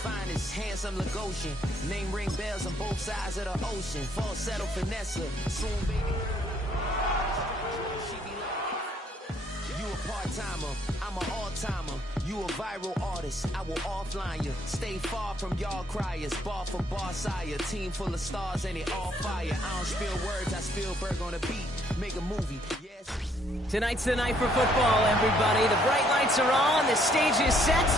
finest, handsome Lagosian. Name ring bells on both sides of the ocean. Falsetto Vanessa, soon baby. She be like, you a part-timer, I'm an all-timer. You a viral artist, I will offline you. Stay far from y'all criers, bar for bar sire. Team full of stars and it all fire. I don't spill words, I spill Berg on the beat. Make a movie, yes. Tonight's the night for football, everybody. The bright lights are on, the stage is set,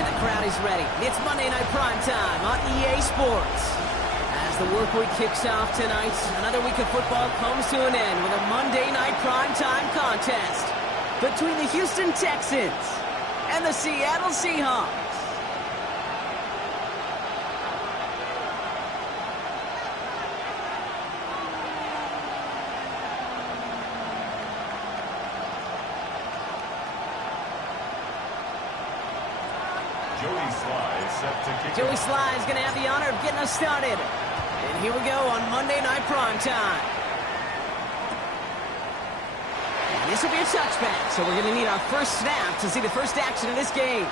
and the crowd is ready. It's Monday Night Primetime on EA Sports. As the work week kicks off tonight, another week of football comes to an end with a Monday Night Primetime contest between the Houston Texans and the Seattle Seahawks. Joey Sly is going to have the honor of getting us started. And here we go on Monday Night Primetime. And this will be a touchback, so we're going to need our first snap to see the first action of this game.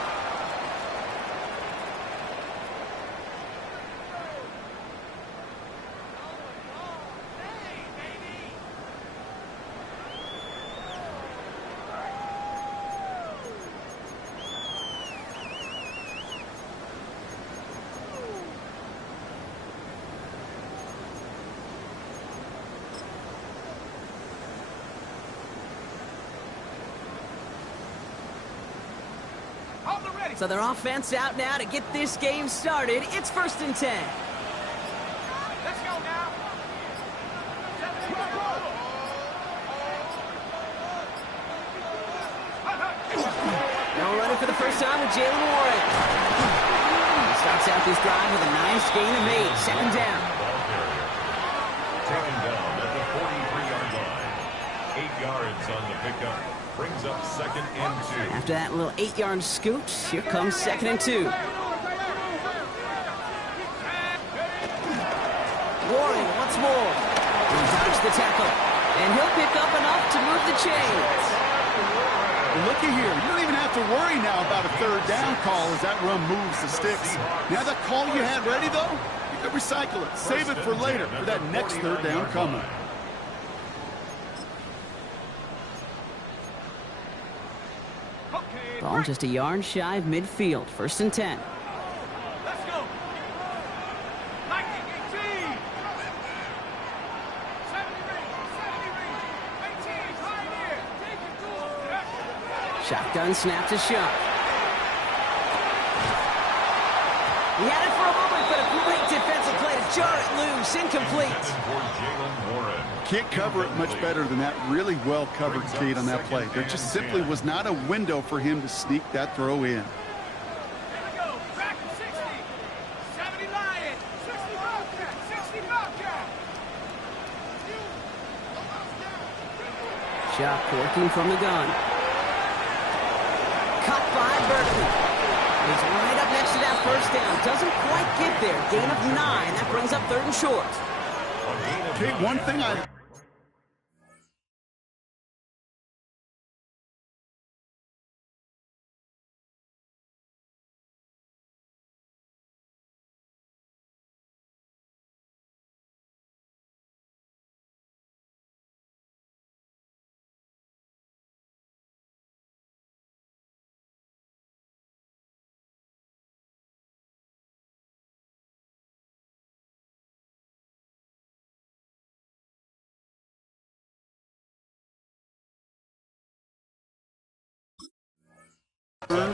So their offense out now to get this game started. It's 1st and 10. Let's go now. Now running for the first time with Jalen Warren. He starts out this drive with a nice gain of 8. 2nd down. Taken down at the 43-yard line. 8 yards on the pickup. Brings up 2nd and 2. After that little 8-yard scoot, here comes 2nd and 2. Warren once more. He dodged the tackle. And he'll pick up enough to move the chains. Well, looky here. You don't even have to worry now about a 3rd down call as that run moves the sticks. Now that call you had ready, though, you could recycle it. Save it for later for that next 3rd down coming. Ball just a yard shy of midfield. 1st and 10. Let's go. 19, 18. 18, pioneer. Shotgun snap to Sharp. He had it for a moment, but a great defensive play to jar it loose. Incomplete. Can't cover it much better than that really well-covered Cade on that play. There just simply was not a window for him to sneak that throw in. Here we go. Back to 60. 70 Lion. 60 Bobcat. 60 Bobcat. Sharp working from the gun. Cut by Berkeley. He's right up next to that 1st down. Doesn't quite get there. Gain of 9. That brings up 3rd and short. Cade, one thing I...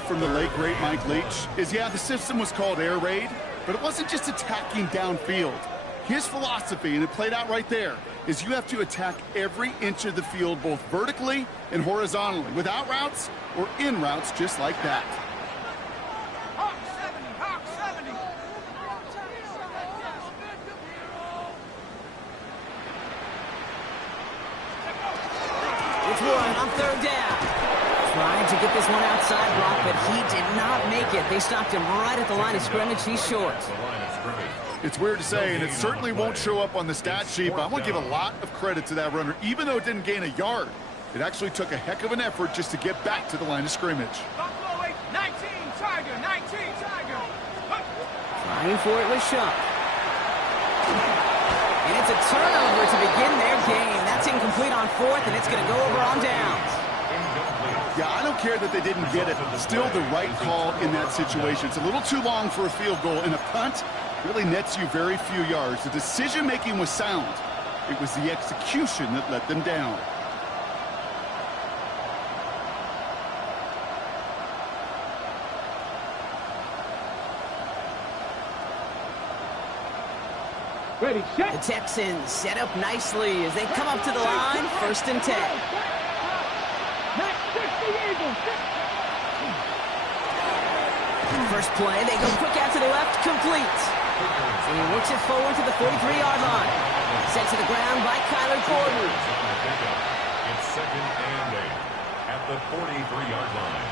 from the late, great Mike Leach is, yeah, the system was called air raid, but it wasn't just attacking downfield. His philosophy, and it played out right there, is you have to attack every inch of the field, both vertically and horizontally, without routes or in routes just like that. Hawk 70, Hawk 70. It's Warren on 3rd down. Trying to get this one outside block, but he did not make it. They stopped him right at the line of scrimmage. He's short. It's weird to say, and it certainly won't show up on the stat sheet, but I want to give a lot of credit to that runner. Even though it didn't gain a yard, it actually took a heck of an effort just to get back to the line of scrimmage. Buffalo 8, 19, Tiger, 19, Tiger. Trying for it with Shuck. And it's a turnover to begin their game. That's incomplete on fourth, and it's going to go over on downs. Yeah, I don't care that they didn't get it. Still the right call in that situation. It's a little too long for a field goal, and a punt really nets you very few yards. The decision-making was sound. It was the execution that let them down. Ready, set. The Texans set up nicely as they come up to the line, 1st and 10. Next, 60 Eagles. First play, they go quick out to the left, complete. So he works it forward to the 43-yard line. Sent to the ground by Kyler Gordon. It's 2nd and 8 at the 43-yard line.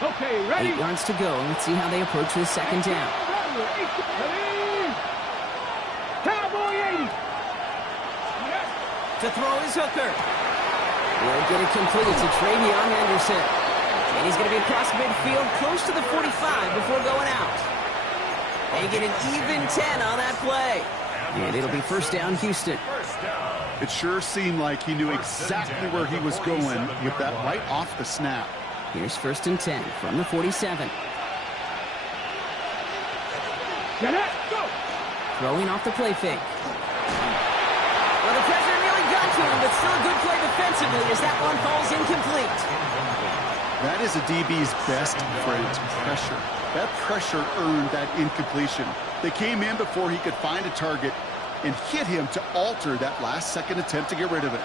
Okay, ready. 8 yards to go. Let's see how they approach this 2nd down. Ready. Cowboy 80. To throw his hooker. He'll get it complete to Travion Henderson. And he's going to be across midfield close to the 45 before going out. They get an even 10 on that play. And it'll be 1st down, Houston. It sure seemed like he knew exactly where he was going with that right off the snap. Here's 1st and 10 from the 47. Get it. Go. Throwing off the play fake. Well, the pressure nearly got to him, but still a good play defensively as that one falls incomplete. That is a DB's best friend, pressure. That pressure earned that incompletion. They came in before he could find a target and hit him to alter that last-second attempt to get rid of it.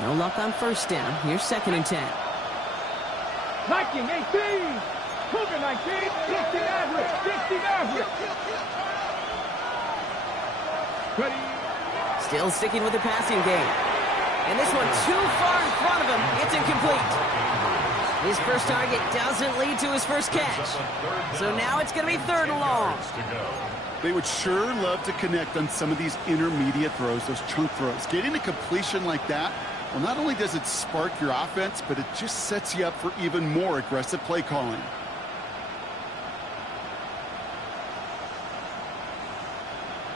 No luck on 1st down. Here's 2nd and 10. Viking 18. Cougar 19. 60 average. 60 average. Ready. Still sticking with the passing game. And this one too far in front of him. It's incomplete. His first target doesn't lead to his first catch. So now it's going to be 3rd and long. They would sure love to connect on some of these intermediate throws, those chunk throws. Getting a completion like that, well, not only does it spark your offense, but it just sets you up for even more aggressive play calling.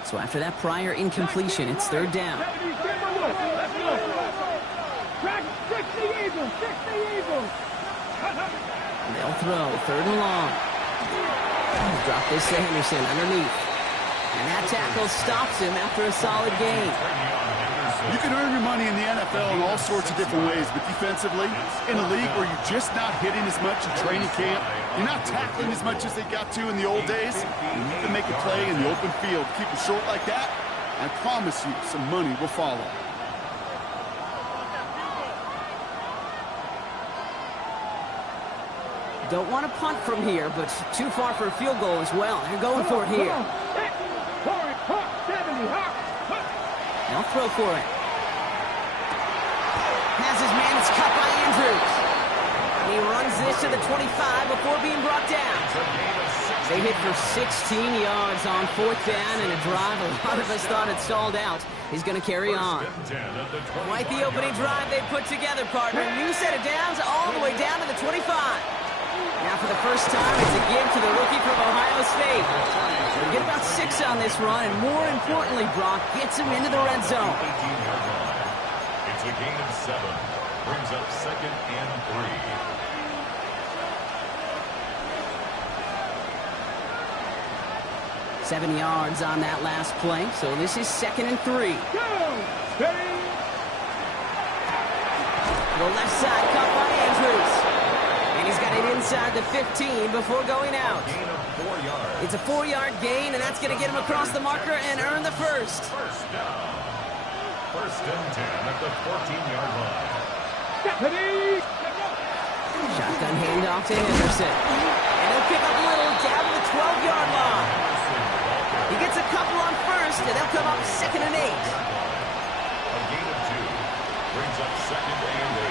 So after that prior incompletion, it's 3rd down. Let's go. Track 60 Eagles. 60 Eagles. They'll throw 3rd and long. Drop this to Henderson underneath. And that tackle stops him after a solid gain. You can earn your money in the NFL in all sorts of different ways, but defensively, in a league where you're just not hitting as much in training camp, you're not tackling as much as they got to in the old days, you need to make a play in the open field. Keep it short like that, I promise you some money will follow. Don't want to punt from here, but too far for a field goal as well. They're going for it here. 70, They'll throw for it. Has his man, it's cut by Andrews. He runs this to the 25 before being brought down. They hit for 16 yards on 4th down and a drive a lot of us thought had stalled out. He's going to carry on. Quite the opening drive they put together, partner. New set of downs all the way down to the 25. Now for the first time, it's a give to the rookie from Ohio State. He'll get about 6 on this run, and more importantly, Brock gets him into the red zone. It's a gain of 7. Brings up 2nd and 3. 7 yards on that last play, so this is 2nd and 3. go. Ready. The left side cut by Andrews. And he's got it inside the 15 before going out. Gain of 4 yards. It's a 4-yard gain, and that's going to get him across the marker and earn the first. First down. 1st and 10 at the 14-yard line. Ready. Shotgun handoff to Henderson. And he'll pick up a little down to the 12-yard line. He gets a couple on 1st, and they'll come up 2nd and 8. A gain of 2. Brings up 2nd and 8.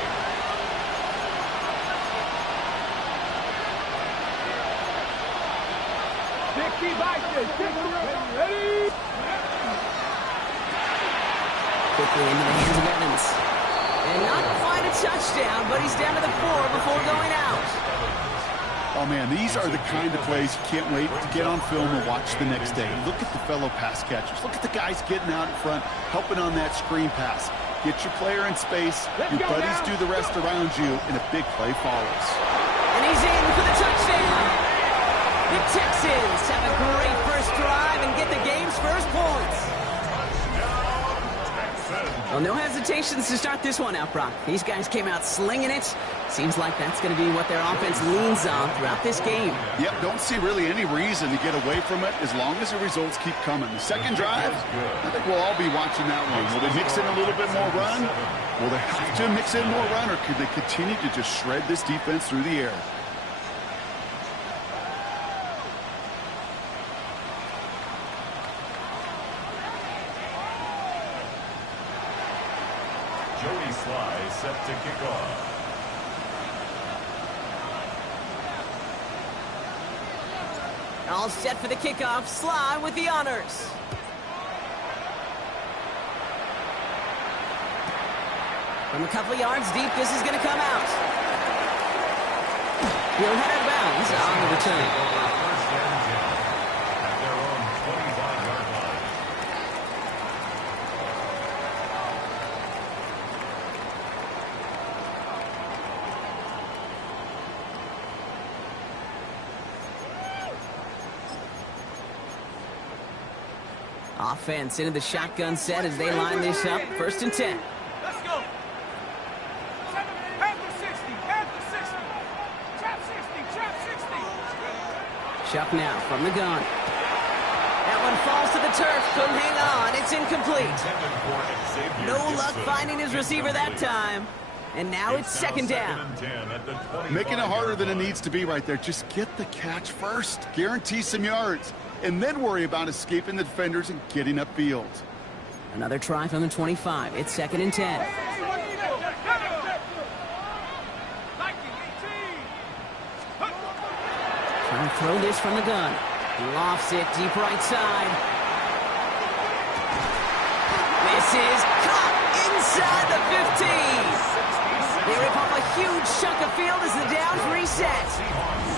60 Vikings. 60 ready. quickly into the hands of Evans. And not quite a touchdown, but he's down to the 4 before going out. Oh, man, these are the kind of plays you can't wait to get on film and watch the next day. Look at the fellow pass catchers. Look at the guys getting out in front, helping on that screen pass. Get your player in space, your buddies do the rest around you, and a big play follows. And he's in for the touchdown. The Texans have a great first drive and get the game's first points. Well, no hesitations to start this one out, Brock. These guys came out slinging it. Seems like that's going to be what their offense leans on throughout this game. Yep, don't see really any reason to get away from it as long as the results keep coming. The second drive, I think we'll all be watching that one. Will they mix in a little bit more run? Will they have to mix in more run, or could they continue to just shred this defense through the air? Joey Sly set to kick off. All set for the kickoff. Sly with the honors. From a couple of yards deep, this is going to come out. He'll head out of bounds on the return. First and 10 at their own 25-yard line. Offense into the shotgun set as they line this up. First and 10. Let's go. Half the 60. Half the 60. Trap 60. Trap 60. Chuck now from the gun. That one falls to the turf. Couldn't hang on. It's incomplete. No luck finding his receiver that time. And now it's second down. Making it harder than it needs to be right there. Just get the catch first. Guarantee some yards. And then worry about escaping the defenders and getting upfield. Another try from the 25. It's second and 10. Trying to throw this from the gun. Lofts it deep right side. This is caught inside the 15. They rip off a huge chunk of field as the downs reset.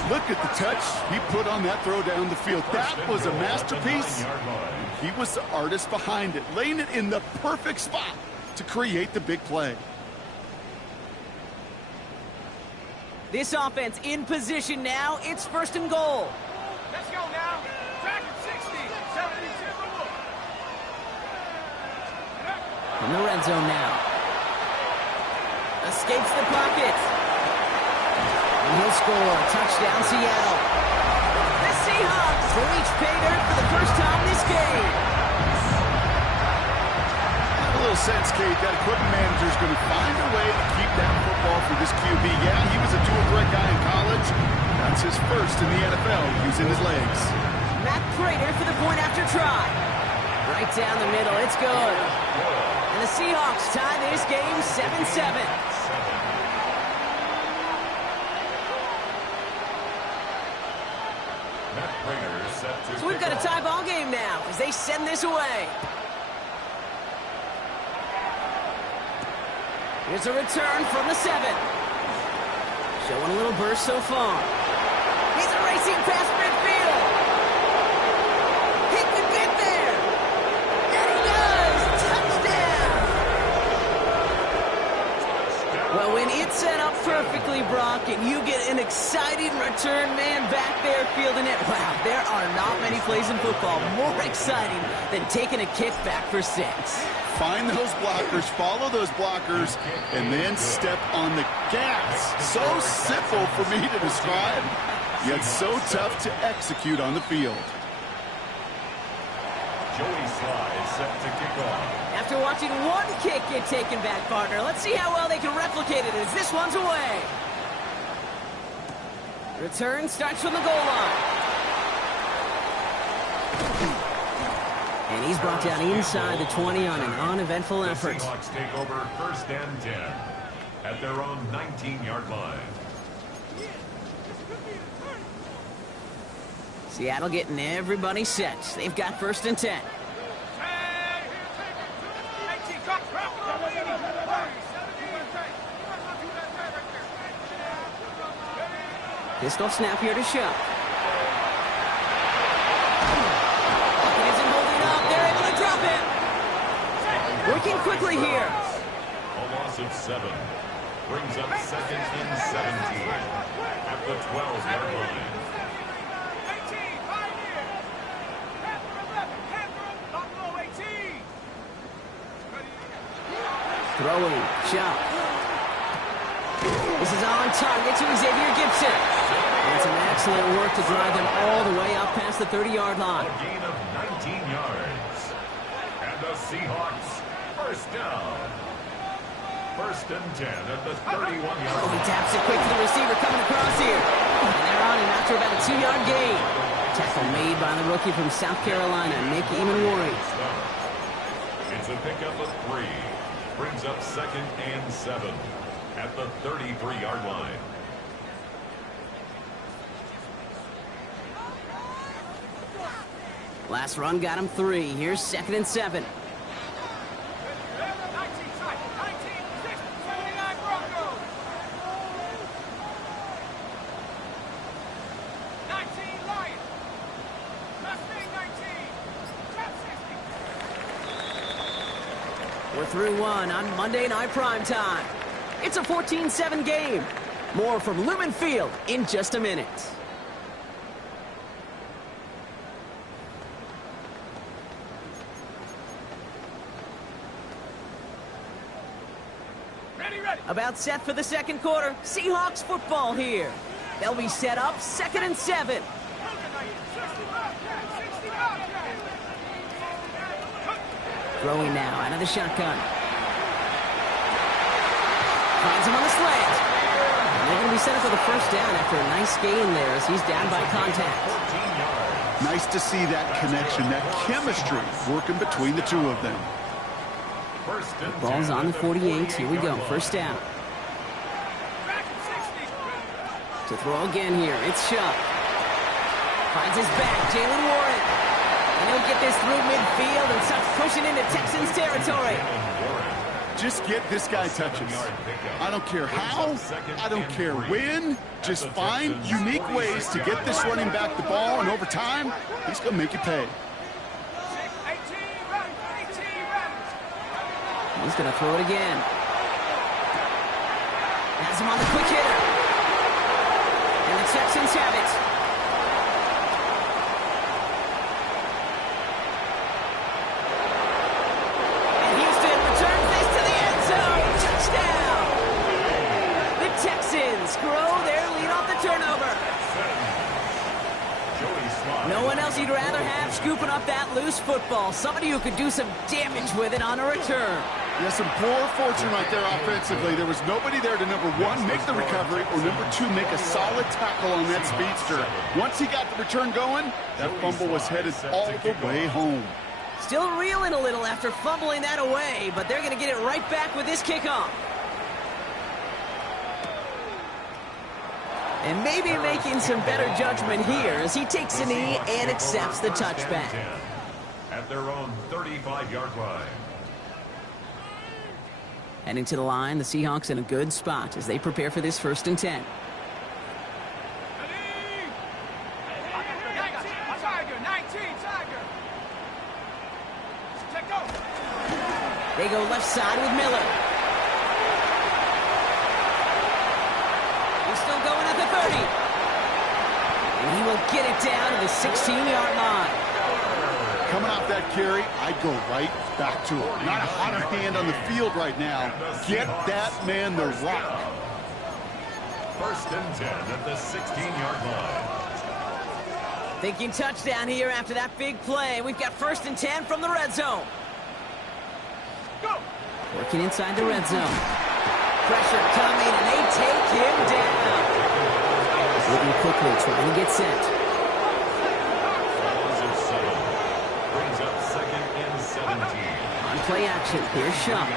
Look at the touch he put on that throw down the field. That was a masterpiece. He was the artist behind it, laying it in the perfect spot to create the big play. This offense in position now. It's first and goal. Let's go now. Track it 60. 72. From the red zone now. Escapes the pocket. And he'll score. Touchdown, Seattle. The Seahawks will reach pay dirt for the first time this game. A little sense, Kate, that equipment manager is going to find a way to keep that football for this QB. Yeah, he was a dual threat guy in college. That's his first in the NFL using his legs. Matt Prater for the point after try. Right down the middle. It's good. And the Seahawks tie this game 7-7. So we've got a tie ball game now as they send this away. Here's a return from the 7. Showing a little burst so far. He's a racing past midfield. He can get there. And he does. Touchdown. Well, when it's set up perfectly, Brock, and you get an exciting return man back there fielding it, wow, there are not many plays in football more exciting than taking a kick back for 6. Find those blockers, follow those blockers, and then step on the gas. So simple for me to describe, yet so tough to execute on the field. Joey Sly is set to kick off. After watching one kick get taken back, partner, let's see how well they can replicate it as this one's away. Return starts from the goal line. And he's brought down inside the 20 on an uneventful effort. The Seahawks take over first and 10 at their own 19-yard line. Seattle getting everybody set. They've got first and 10. Hey, 18, Pistol snap here to Shuck. Bucket isn't holding up. They're able to drop him. Working quickly here. A loss of 7 brings up second and 17 at the 12-yard line. 18, Pioneer. Panther 11, Panther, Buffalo 18. Throwing, Shuck. This is on target to Xavier Gibson. And some excellent work to drive them all the way up past the 30-yard line. A gain of 19 yards. And the Seahawks first down. First and 10 at the 31-yard Oh, he line. taps it quick to the receiver coming across here. And they're on him after about a 2-yard gain. Tackle made by the rookie from South Carolina, Nick Eamon-Warren. It's a pickup of 3. Brings up second and 7 at the 33-yard line. Last run got him 3. Here's second and 7. 19, side, 19, 6, 79 Broncos. 19, Lions. Mustang 19. Top 60. We're through one on Monday Night Primetime. It's a 14-7 game. More from Lumen Field in just a minute. Ready. About set for the second quarter. Seahawks football here. They'll be set up second and 7. 65, 65. Throwing now out of the shotgun. Finds him on the slant. And they're going to be set up for the first down after a nice gain there as he's down by contact. 14 yards. Nice to see that connection, that chemistry working between the two of them. First and 10 Ball's on the at 48. Here we go. 48-yard First down. Back at 60. To throw again here. It's Shuck. Finds his back. Jalen Warren. And he'll get this through midfield and starts pushing into Texans territory. Just get this guy touches. I don't care how, I don't care when. Just find unique ways to get this running back the ball, and over time, he's going to make you pay. 18 runs, 18 runs. He's going to throw it again. Has him on the quick hitter. And the Texans have it. And Houston returns this to the end zone. Touchdown. The Texans grow their lead off the turnover. No one else you'd rather have scooping up that loose football. Somebody who could do some damage with it on a return. Yeah, some poor fortune right there offensively. There was nobody there to, number one, make the recovery, or number two, make a solid tackle on that speedster. Once he got the return going, that fumble was headed all the way home. Still reeling a little after fumbling that away, but they're going to get it right back with this kickoff. And maybe making some better judgment here as he takes a knee and accepts the touchback. At their own 35-yard line. Heading to the line, the Seahawks in a good spot as they prepare for this first and 10. 19, Tiger, 19, Tiger. Check go. They go left side with Miller. He's still going at the 30. And he will get it down to the 16-yard line. Coming off that carry, I'd go right back to him. Not a hotter hand on the field right now. Get that man the rock. First and 10 at the 16-yard line. Thinking touchdown here after that big play. We've got first and 10 from the red zone. Go. Working inside the red zone. Pressure coming, and they take him down. Moving quickly, trying to get set. Loss of 7 brings up second and 17. On play action, here's Shuck.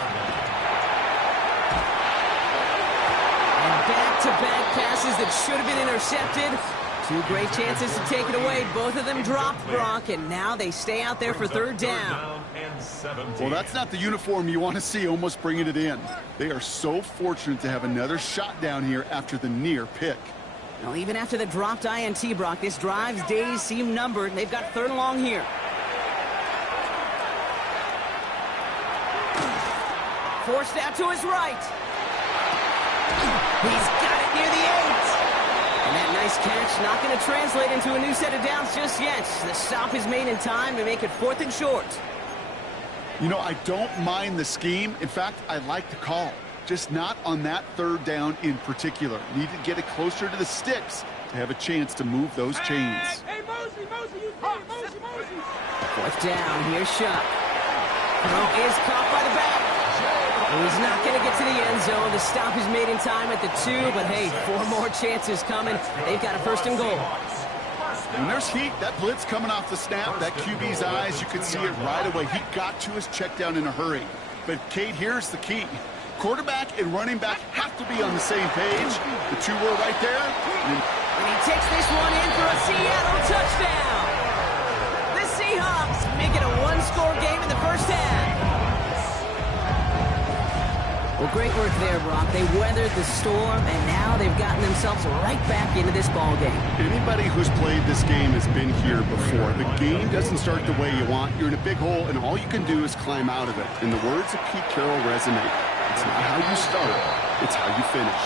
And back-to-back passes that should have been intercepted. Two great chances to take it away. Both of them dropped, Brock, and now they stay out there for third down. And 17. Well, that's not the uniform you want to see almost bringing it in. They are so fortunate to have another shot down here after the near pick. Well, even after the dropped INT, Brock, this drive's days seem numbered. They've got 3rd and long here. Forced out to his right. He's got it near the 8. And that nice catch not going to translate into a new set of downs just yet. The stop is made in time to make it 4th and short. You know, I don't mind the scheme. In fact, I like the call. Just not on that 3rd down in particular. Need to get it closer to the sticks to have a chance to move those chains. Hey, Mosey, you see it, Mosey. 4th down, here's Shuck. Throw is caught by the back. He's not going to get to the end zone. The stop is made in time at the 2, but hey, 4 more chances coming. They've got a 1st and goal. When there's heat, that blitz coming off the snap, that QB's eyes, you could see it right away. He got to his check down in a hurry. But, Kate, here's the key. Quarterback and running back have to be on the same page. The 2 were right there. And he takes this one in for a Seattle touchdown. The Seahawks make it a 1-score game in the 1st half. Well, great work there, Brock. They weathered the storm, and now they've gotten themselves right back into this ball game. Anybody who's played this game has been here before. The game doesn't start the way you want. You're in a big hole, and all you can do is climb out of it. In the words of Pete Carroll resonate, it's not how you start, it's how you finish.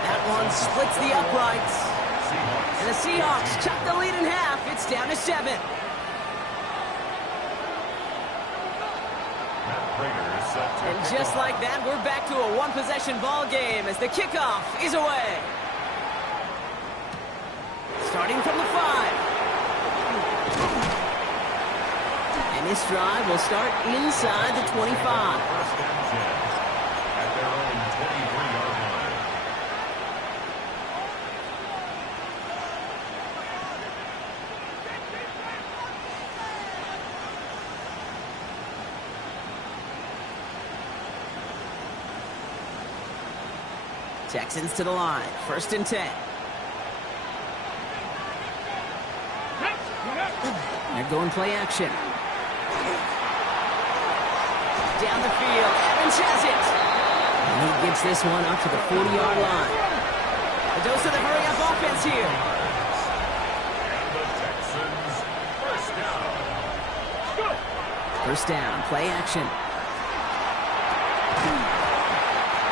That one splits the uprights. And the Seahawks chop the lead in half. It's down to 7. And just like that, we're back to a 1-possession ball game as the kickoff is away. Starting from the 5. And this drive will start inside the 25. At their own 23-yard line. Texans to the line. 1st and 10. They're going play action. Down the field. Evans has it. And he gets this one up to the 40-yard line. A dose of the hurry-up offense here. And the Texans, 1st down. 1st down. Play action.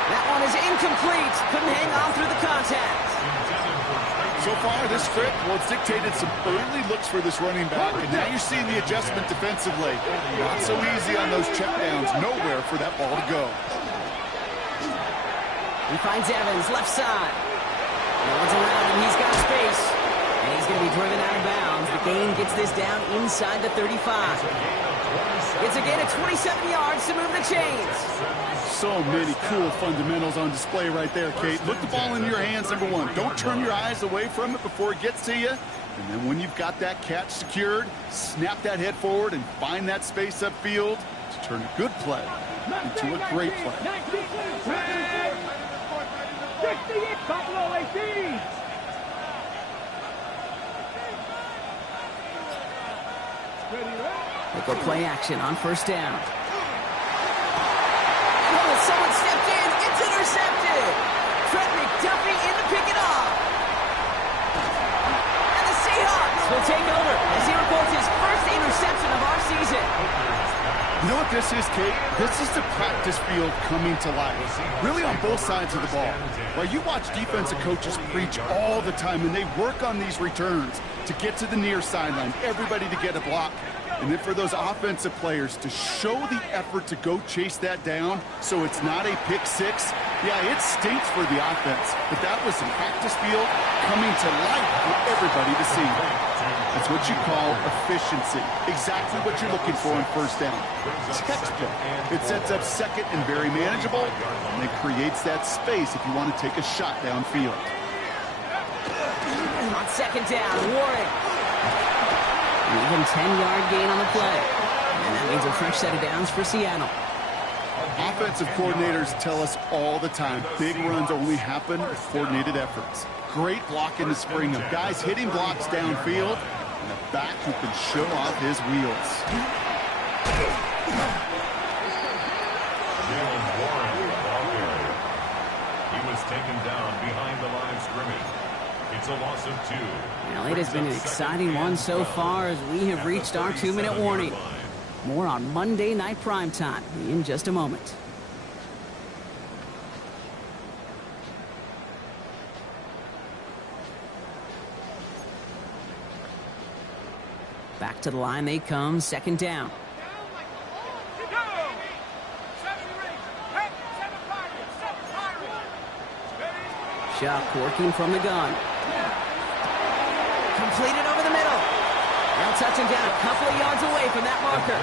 That one is incomplete. Couldn't hang on through the contact. So far, this script, well, it's dictated some early looks for this running back, and now you're seeing the adjustment defensively. Not so easy on those checkdowns. Nowhere for that ball to go. He finds Evans, left side. No one's around him. He's got space. And he's going to be driven out of bounds. The gain gets this down inside the 35. It's a gain of 27 yards to move the chains. So many cool fundamentals on display right there, Kate. Look the ball in your hands, number 1. Don't turn your eyes away from it before it gets to you. And then when you've got that catch secured, snap that head forward and find that space upfield to turn a good play into a great play. 68, Buffalo 18. They go play action on 1st down. Oh, someone stepped in. It's intercepted. Trent McDuffie in to pick it off. And the Seahawks will take over as he records his first interception of our season. You know what this is, Kate? This is the practice field coming to life. Really on both sides of the ball. While you watch defensive coaches preach all the time, and they work on these returns to get to the near sideline, everybody to get a block. And then for those offensive players to show the effort to go chase that down so it's not a pick 6, yeah, it stinks for the offense. But that was some practice field coming to life for everybody to see. That's what you call efficiency. Exactly what you're looking for on 1st down. Textbook. It sets up 2nd and very manageable, and it creates that space if you want to take a shot downfield. On 2nd down, Warren. An even 10-yard gain on the play. And that means a fresh set of downs for Seattle. Offensive coordinators tell us all the time, big runs only happen with coordinated efforts. Great block in the spring of guys hitting blocks downfield, and a back who can show off his wheels. Jalen Warren, the ball carrier. He was taken down behind the line of scrimmage. It's a loss of 2. Well, it has been an exciting one so far as we have reached our 2-minute warning. More on Monday Night Primetime in just a moment. Back to the line they come, second down. Chuck working from the gun. Completed over the middle. Now touching down a couple of yards away from that marker.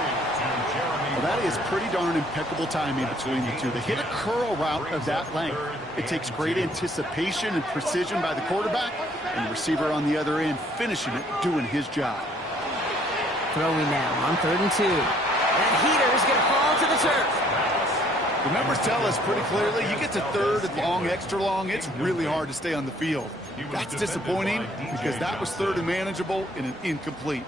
Well, that is pretty darn impeccable timing between the two. They hit a curl route of that length. It takes great anticipation and precision by the quarterback, and the receiver on the other end finishing it, doing his job. Throwing now on 3rd and 2. That heater is going to fall to the turf. The numbers tell us pretty clearly, you get to 3rd and long, extra long, it's really hard to stay on the field. That's disappointing because that was 3rd and manageable and an incomplete.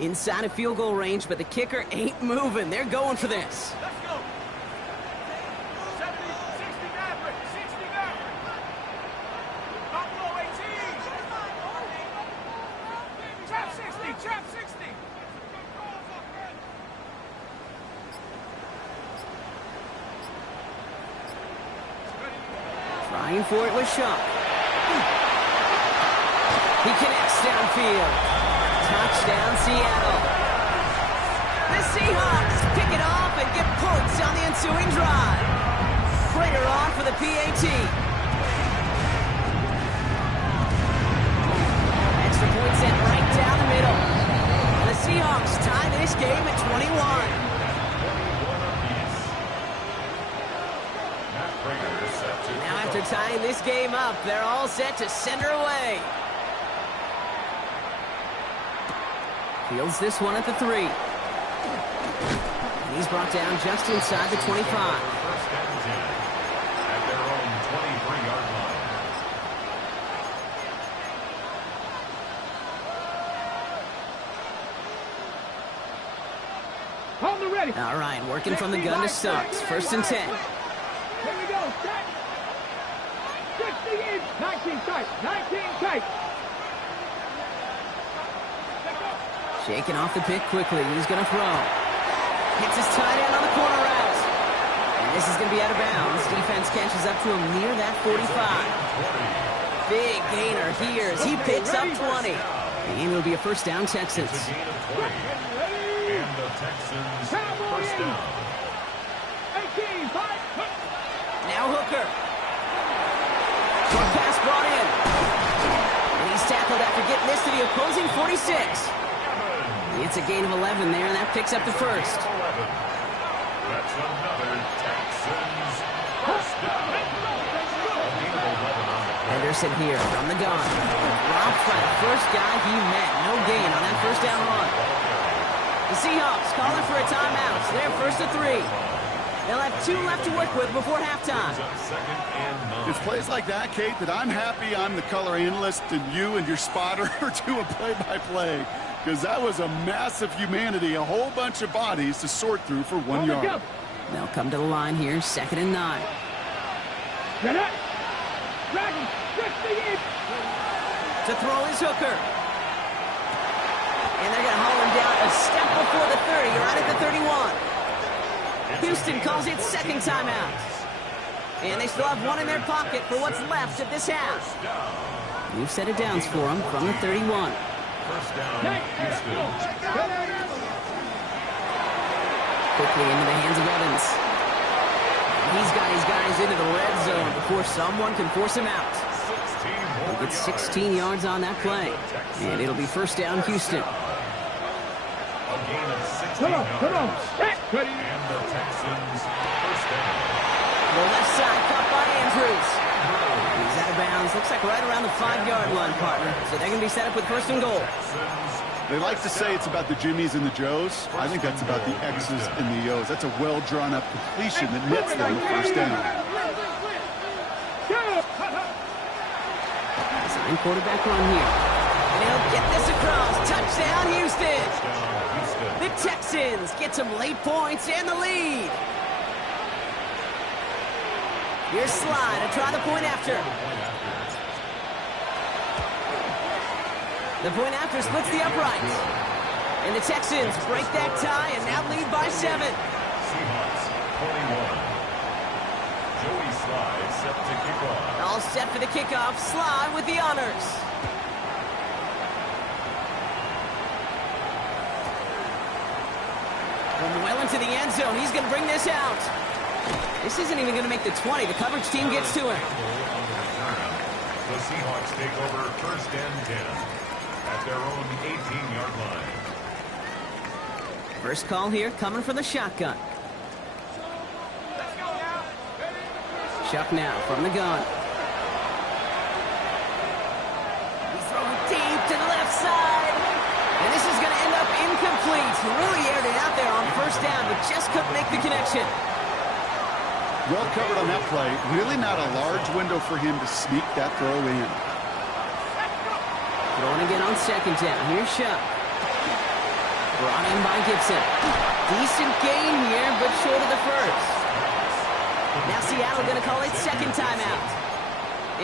Inside of field goal range, but the kicker ain't moving. They're going for this. Let's go. 70, 60 Maverick, 60 Maverick. Buffalo 18. Trap 60, trap 60. Trying for it with Shuck. He connects downfield. Touchdown, Seattle. The Seahawks pick it off and get points on the ensuing drive. Prater on for the PAT. Extra point sent right down the middle. And the Seahawks tie this game at 21. Now after tying this game up, they're all set to send her away. Fields this one at the 3. And he's brought down just inside the 25. First and 10 at their own 23-yard line. Hold the ready. All right, working from the gun to Starks. 1st and 10. Here we go. Set. 60 in. 19 tight. 19 tight. Shaking off the pick quickly. He's going to throw. Hits his tight end on the corner route. And this is going to be out of bounds. Defense catches up to him near that 45. Big gainer here as he picks up 20. And it'll be a first down, Texans. It's a gain of 20. And the Texans first down. 18, 5. Now Hooker. Short pass brought in. And he's tackled after getting this to the opposing 46. It's a gain of 11 there, and that picks up the first. 11. That's another Texans first down. A gain of 11 on the play. Henderson here from the gun. Dropped by the first guy he met. No gain on that first down run. The Seahawks calling for a timeout. They're 1st and 3. They'll have 2 left to work with before halftime. Second and 9. It's plays like that, Kate, that I'm happy I'm the color analyst and you and your spotter are doing play-by-play. Because that was a massive humanity, a whole bunch of bodies to sort through for 1 yard. They'll come to the line here, 2nd and 9. Get it. Dragon, 60 in. To throw is Hooker. And they're going to haul him down a step before the 30, right at the 31. Houston calls it second timeout. And they still have 1 in their pocket for what's left of this half. New set of downs for them from the 31. First down, Houston. Quickly into the hands of Evans. He's got his guys into the red zone before someone can force him out. 16 He'll get 16 yards on that play. And it'll be first down, Houston. A gain of 16 Come on. yards. And the Texans first down. The left side caught by Andrews. He's out of bounds. Looks like right around the 5-yard line, partner. So they're going to be set up with 1st and goal. They like to say it's about the Jimmies and the Joes. I think that's about the X's and the O's. That's a well-drawn-up completion that nets them the first down. Design quarterback run here. And he'll get this across. Touchdown, Houston. Touchdown, Houston. The Texans get some late points and the lead. Here's Slide to try the point after. The point after splits the uprights. And the Texans break that tie and now lead by 7. Seahawks 41. Joey Slide set to kick off. All set for the kickoff. Slide with the honors. From well into the end zone, he's going to bring this out. This isn't even going to make the 20. The coverage team gets to him. The Seahawks take over 1st and 10 at their own 18-yard line. First call here coming from the shotgun. Chuck now from the gun. He's throwing deep to the left side. And this is going to end up incomplete. He really aired it out there on 1st down, but just couldn't make the connection. Well covered on that play. Really not a large window for him to sneak that throw in. Throwing again on 2nd down. Here's Shuck. Brought in by Gibson. Decent gain here, but short of the first. Now Seattle going to call it 2nd timeout.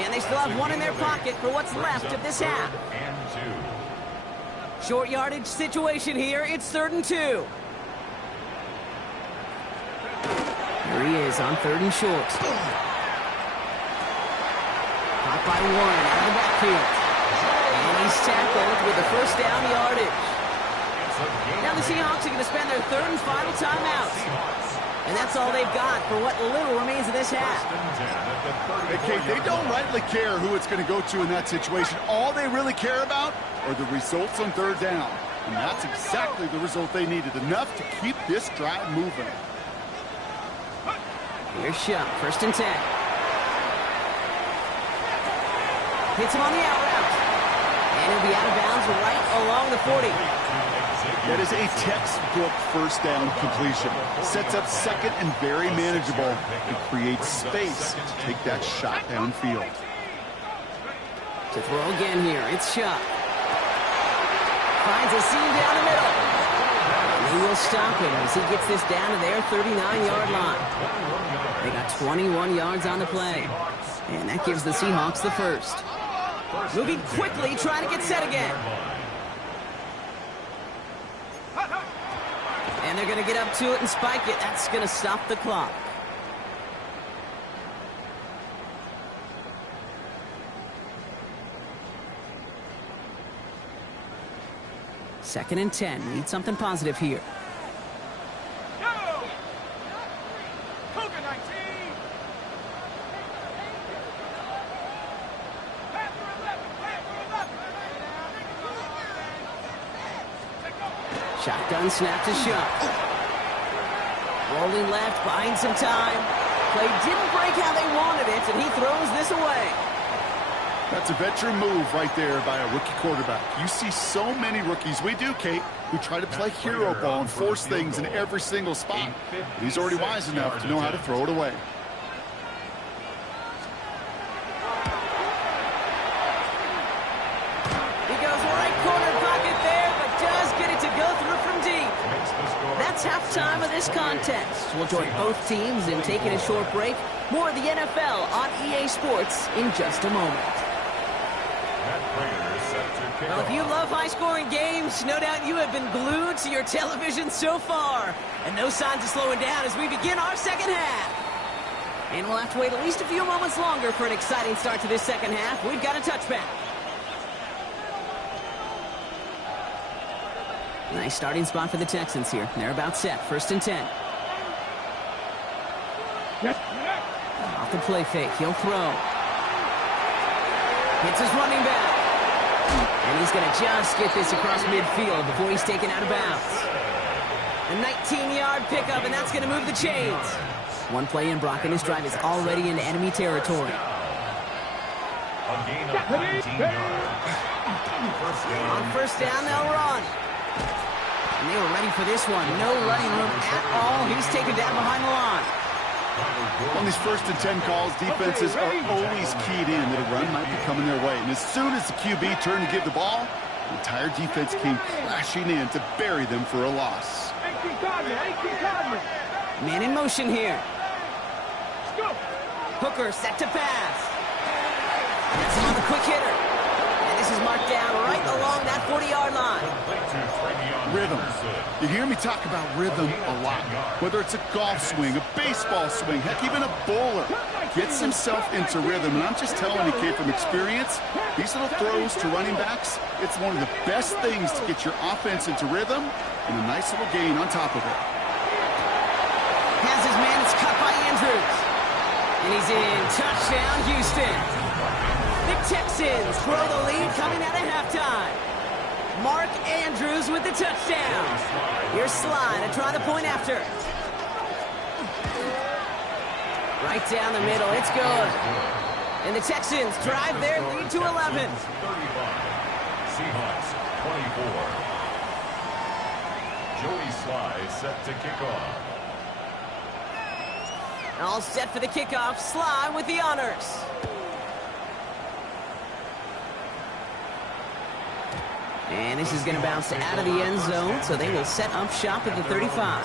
And they still have one in their pocket for what's left of this half. And 2. Short yardage situation here. It's 3rd and 2. Here he is on 3rd and short. Caught by Warren out of the backfield. And he's tackled with the 1st down yardage. Now the Seahawks are going to spend their 3rd and final timeout. And that's all they've got for what little remains of this half. Hey, Kate, they don't rightly care who it's going to go to in that situation. All they really care about are the results on 3rd down. And that's exactly the result they needed. Enough to keep this drive moving. Here's Shuck, 1st and 10. Hits him on the out route. And he'll be out of bounds right along the 40. That is a textbook 1st down completion. Sets up 2nd and very manageable and creates space to take that shot downfield. To throw again here, it's Shuck. Finds a seam down the middle. And he will stop him as he gets this down to their 39-yard line. They got 21 yards on the play. And that gives the Seahawks the first. Moving quickly, trying to get set again. And they're going to get up to it and spike it. That's going to stop the clock. Second and 10. Need something positive here. Go! Cougar 19! Panther 11! Panther 11! Shotgun snap to Shuck. Rolling left, buying some time. Play didn't break how they wanted it, and he throws this away. That's a veteran move right there by a rookie quarterback. You see so many rookies, we do, Kate, who try to play hero ball and force things in every single spot. But he's already wise enough to know how to throw it away. He goes right corner pocket there, but does get it to go through from deep. That's halftime of this contest. We'll join both teams in taking a short break. More of the NFL on EA Sports in just a moment. Well, if you love high-scoring games, no doubt you have been glued to your television so far. And no signs of slowing down as we begin our second half. And we'll have to wait at least a few moments longer for an exciting start to this second half. We've got a touchback. Nice starting spot for the Texans here. They're about set. 1st and 10. Off the play fake. He'll throw. Hits his running back. And he's going to just get this across midfield before he's taken out of bounds. A 19-yard pickup, and that's going to move the chains. One play in, Brock, and his drive is already in enemy territory. A gain of 19 yards. On 1st down, they'll run. And they were ready for this one. No running room at all. He's taken down behind the line. On these 1st and 10 calls, defenses are always keyed in that a run might be coming their way. And as soon as the QB turned to give the ball, The entire defense came crashing in to bury them for a loss. Man in motion here. Let's go. Hooker set to pass. That's him on the quick hitter. And this is marked down right along that 40-yard line. Rhythm. You hear me talk about rhythm a lot. Whether it's a golf swing, a baseball swing, heck, even a bowler gets himself into rhythm. And I'm just telling you, kid, from experience, these little throws to running backs, it's one of the best things to get your offense into rhythm and a nice little gain on top of it. Has his man, it's cut by Andrews. And he's in. Touchdown, Houston. The Texans grow the lead coming out of halftime. Mark Andrews with the touchdown. Here's Sly to try the point after. Right down the middle. It's good. And the Texans drive their lead to 11. 35. Seahawks 24. Joey Sly set to kick off. All set for the kickoff. Sly with the honors. And this is going to bounce out of the end zone, so they will set up shop at the 35.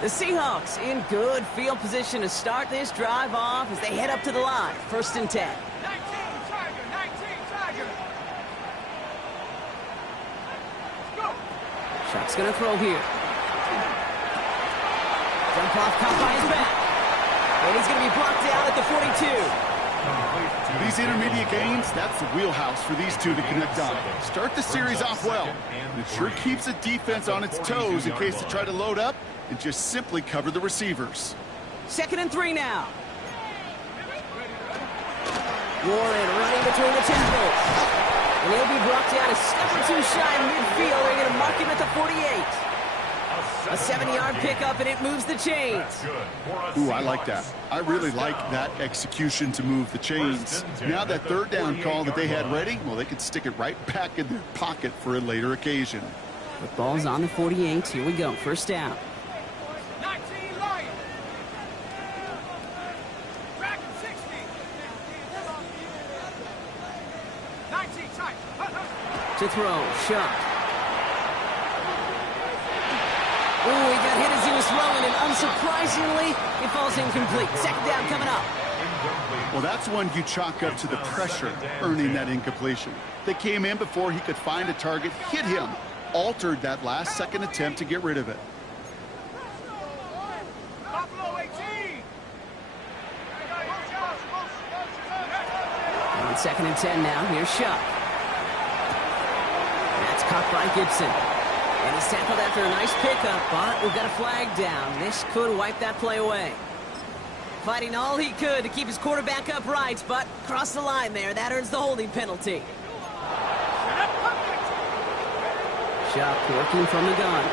The Seahawks in good field position to start this drive off as they head up to the line. 1st and 10. 19 Tiger. Go. Chuck's going to throw here. Jump off, caught by his back. And he's going to be blocked out at the 42. These intermediate gains, that's the wheelhouse for these two to connect on. Start the series off well. And it sure keeps the defense on its toes in case they try to load up and just simply cover the receivers. 2nd and 3 now. Warren running between the tackles. And he'll be brought down a step or two shy of midfield. They're going to mark him at the 48. A 7-yard pickup, and it moves the chains. Ooh, I like that. I really like that execution to move the chains. Now that 3rd down call that they had ready, well, they could stick it right back in their pocket for a later occasion. The ball's on the 48. Here we go. 1st down. 19 Lion. Dragon 60. 19 Tiger. To throw. Shot. Ooh, he got hit as he was throwing, and unsurprisingly, it falls incomplete. 2nd down coming up. Well, that's one you chalk up to the pressure earning that incompletion. They came in before he could find a target, hit him, altered that last second attempt to get rid of it. Buffalo 18. On 2nd and 10 now. Here's Shuck. That's caught by Gibson. And he's tackled after a nice pickup, but we've got a flag down. This could wipe that play away. Fighting all he could to keep his quarterback upright, but crossed the line there. That earns the holding penalty. Shuck working from the gun.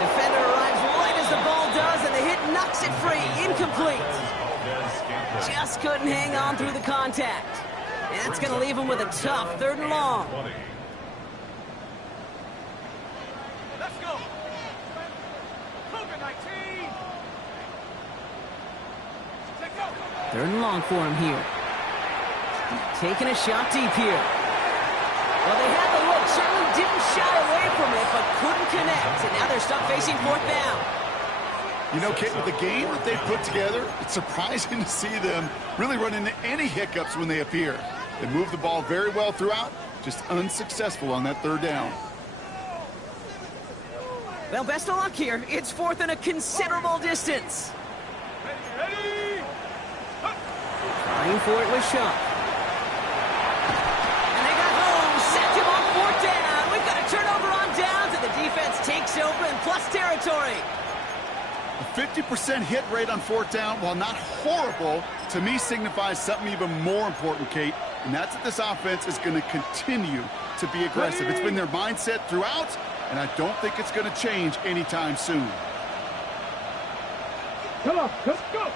Defender arrives right as the ball does, and the hit knocks it free. Incomplete. Just couldn't hang on through the contact. And that's going to leave him with a tough 3rd and long. Let's go. Cougar 19. Take go. 3rd and long for him here. Taking a shot deep here. Well, they had the look. Certainly didn't shy away from it, but couldn't connect. And now they're stuck facing 4th down. You know, Kate, with the game that they put together, it's surprising to see them really run into any hiccups when they appear. They move the ball very well throughout, just unsuccessful on that 3rd down. Well, best of luck here. It's 4th and a considerable distance. Ready. Trying for it with Shuck. And they got home. Set him on 4th down. We've got a turnover on downs, and the defense takes over in plus territory. A 50% hit rate on 4th down, while not horrible, to me signifies something even more important, Kate, and that's that this offense is going to continue to be aggressive. It's been their mindset throughout, and I don't think it's going to change anytime soon. Come on, let's go.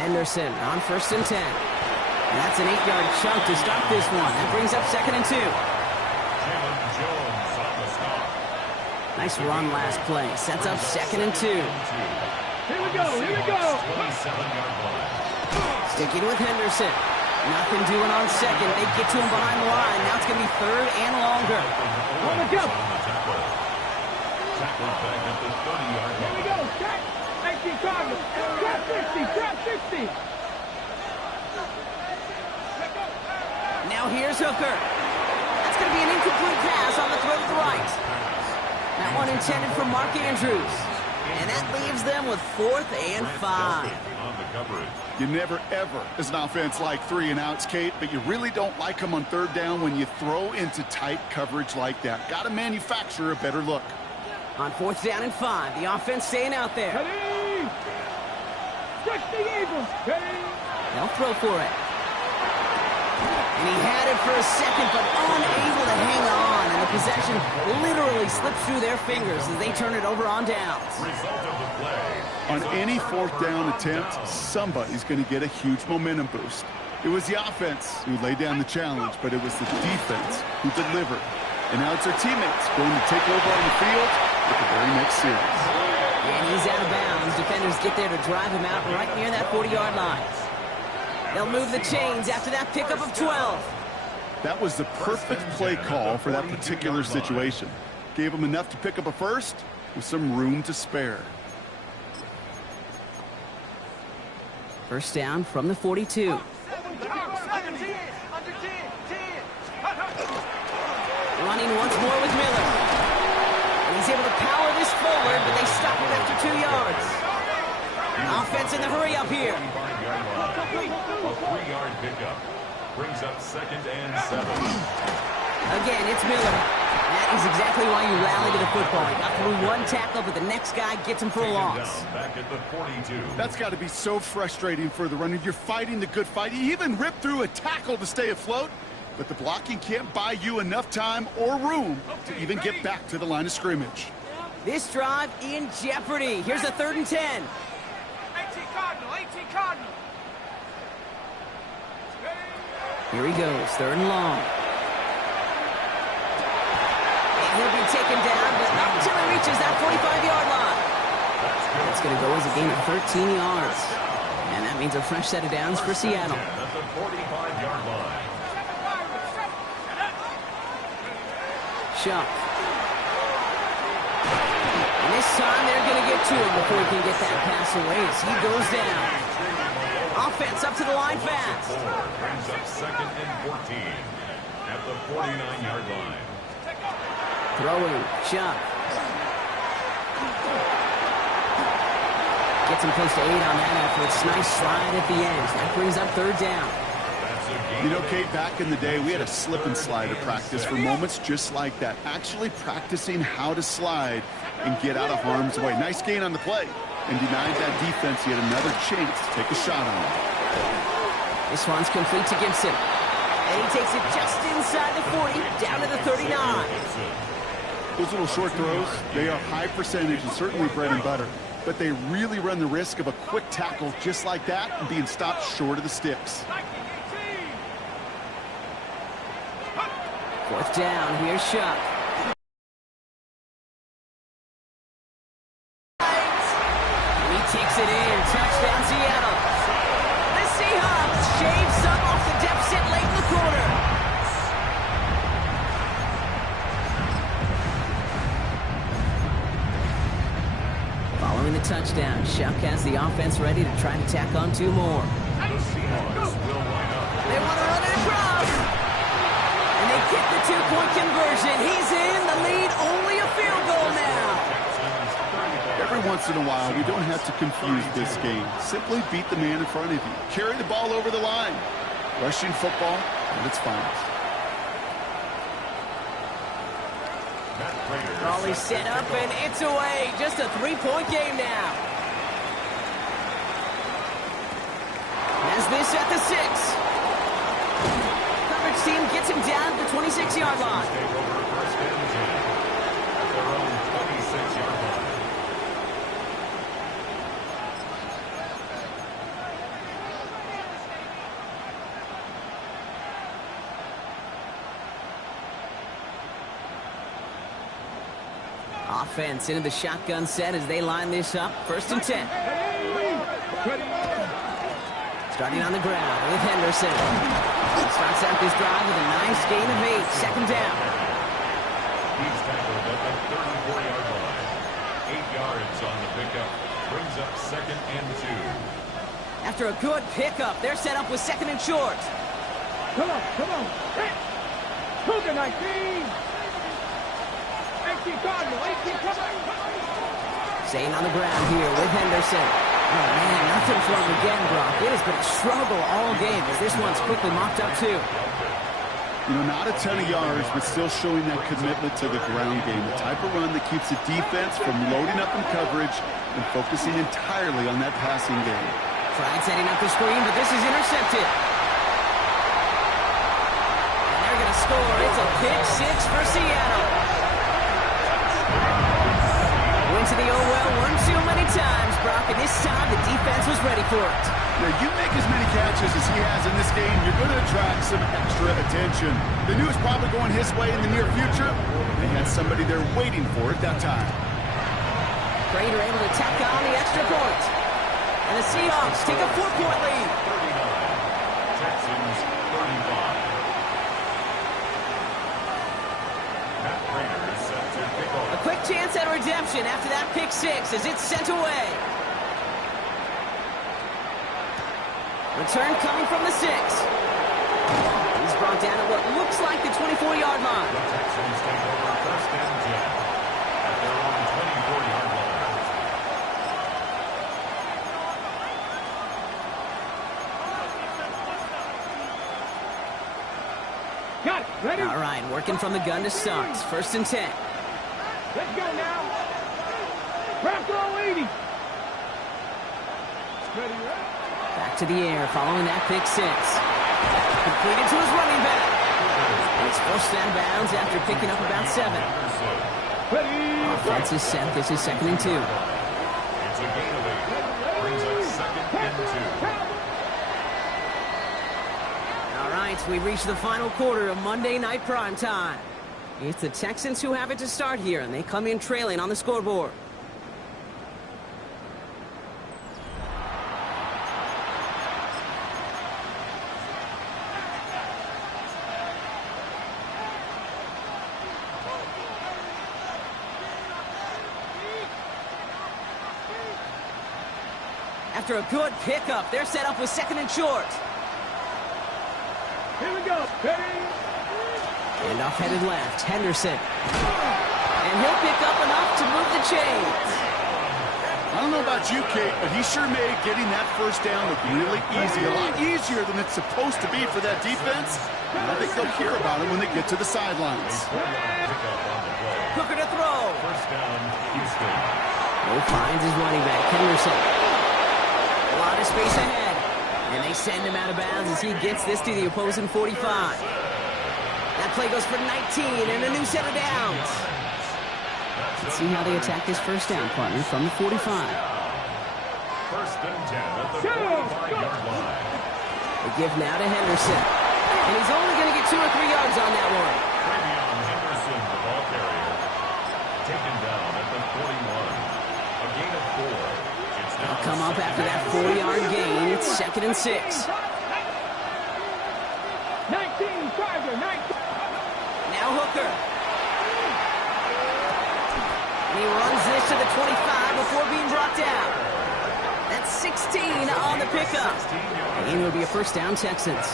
Henderson on 1st and 10. And that's an 8-yard chunk to start this one. That brings up 2nd and 2. Nice run last play. Sets up 2nd and 2. Here we go, here we go. 27-yard line. Sticking with Henderson. Nothing doing on second. They get to him behind the line. Now it's going to be third and longer. On the go. Tackle back at the 30-yard Here we line. go. Track. 19 Cardinals. Trap 60. Trap 60. Now here's Hooker. That's going to be an incomplete pass on the throw to the right. That one intended for Mark Andrews. And that leaves them with 4th and 5. On the coverage. You never, ever, as an offense, like 3 and outs, Kate, but you really don't like them on 3rd down when you throw into tight coverage like that. Got to manufacture a better look. On 4th down and 5, the offense staying out there. Ready. 60 Eagles. Ready. They'll throw for it. And he had it for a second, but unable to hang on. And the possession literally slips through their fingers as they turn it over on downs. Result of the play. On any 4th down attempt, somebody's going to get a huge momentum boost. It was the offense who laid down the challenge, but it was the defense who delivered. And now it's their teammates going to take over on the field with the very next series. And he's out of bounds. Defenders get there to drive him out right near that 40-yard line. They'll move the chains after that pickup of 12. That was the perfect play call for that particular situation. Gave them enough to pick up a first with some room to spare. First down from the 42. Running once more with Miller. And he's able to power this forward, but they stop him after 2 yards. Offense in the hurry up here. 25-yard line. A 3-yard pickup. Brings up 2nd and 7. Again, it's Miller. That is exactly why you rally to the football. He got through one tackle, but the next guy gets him for a loss. Back at the 42. That's got to be so frustrating for the runner. You're fighting the good fight. You even ripped through a tackle to stay afloat, but the blocking can't buy you enough time or room to even get back to the line of scrimmage. This drive in jeopardy. Here's a 3rd and 10. 18 Cardinal. 18 Cardinal. Here he goes, 3rd and long. And he'll be taken down, but not until he reaches that 45-yard line. That's going to go as a gain of 13 yards. And that means a fresh set of downs for Seattle. At the 45-yard line. Shuck. And this time they're going to get to him before he can get that pass away as he goes down. Offense up to the line fast. Brings up 2nd and 14 at the 49-yard line. Throwing, Chuck. Gets him close to 8 on that effort. It's nice slide at the end. That brings up 3rd down. You know, Kate, back in the day, we had a slip and slide at practice for moments just like that. Actually practicing how to slide and get out of harm's way. Nice gain on the play. And denied that defense yet another chance to take a shot on him. This one's complete to Gibson. And he takes it just inside the 40, down to the 39. Those little short throws, they are high percentage and certainly bread and butter. But they really run the risk of a quick tackle just like that and being stopped short of the sticks. 4th down, here's Shuck. Takes it in. Touchdown, Seattle. The Seahawks shave some off the deficit late in the quarter. Following the touchdown, Shuck has the offense ready to try to tack on 2 more. The Seahawks will line up. They want to run it across. And they get the 2-point conversion. He's in the lead. Only a field goal now. Every once in a while, we don't have to confuse this game. Simply beat the man in front of you. Carry the ball over the line. Rushing football at its finest. Raleigh set up, and it's away. Just a 3-point game now. Has this at the 6. Coverage team gets him down at the 26-yard line. Take over 1st and 10 at their own 26-yard line. Offense into the shotgun set as they line this up. 1st and 10. Starting on the ground with Henderson. He starts out this drive with a nice gain of 8. Second down. He's tackled at the 34-yard line. 8 yards on the pickup. Brings up 2nd and 2. After a good pickup, they're set up with 2nd and short. Come on, come on. Cougar 19. 18 Cardinal, 18 come on. Staying on the ground here with Henderson. Oh, man, nothing for him again, Brock. It has been a struggle all game as this one's quickly mopped up, too. You know, not a ton of yards, but still showing that commitment to the ground game. The type of run that keeps the defense from loading up in coverage and focusing entirely on that passing game. Tried setting up the screen, but this is intercepted. And they're going to score. It's a pick 6 for Seattle. Went to the oh well one too many times, Brock, and this time the defense was ready for it. Now, you make as many catches as he has in this game, you're going to attract some extra attention. They knew it was probably going his way in the near future. They had somebody there waiting for it that time. Prater able to tack on the extra point. And the Seahawks take a 4-point lead. 39. Texans 35. Matt Prater is set to kick off. A quick chance at redemption after that pick 6 as it's sent away. Return coming from the 6. He's brought down at what looks like the 24-yard line. The Texans take over 1st and 10 at their own 24-yard line. Got it, ready? All right, working from the gun to start. 1st and 10. Let's go now. Wrap throw 80. Ready, ready? Back to the air following that pick 6. Completed to his running back. And it's forced out of bounds after picking up about 7. Ready? Offense is set. This is 2nd and 2. It's a gain of 8. Brings up 2nd and 2. All right, we reach the final quarter of Monday Night Primetime. It's the Texans who have it to start here, and they come in trailing on the scoreboard. After a good pickup, they're set up with 2nd and short. Here we go. Ready? Handoff headed left. Henderson. And he'll pick up enough to move the chains. I don't know about you, Kate, but he sure made getting that 1st down look really easy. A lot easier than it's supposed to be for that defense. And I think they'll hear about it when they get to the sidelines. Hooker to throw. 1st down, Houston. No finds his running back, Henderson. A lot of space ahead. And they send him out of bounds as he gets this to the opposing 45. That play goes for 19 and a new set of downs. Let's see how they attack this 1st down, partner, from the 45. 1st and 10 at the 45-yard line. They give now to Henderson. And he's only going to get 2 or 3 yards on that one. Travion Henderson, the ball carrier. Taken down at the 41. A gain of 4. It's now Come up after that 4-yard gain. It's 2nd and 6. 19, Tiger, 19. Now Hooker. And he runs this to the 25 before being brought down. That's 16 on the pickup. And it will be a 1st down, Texans.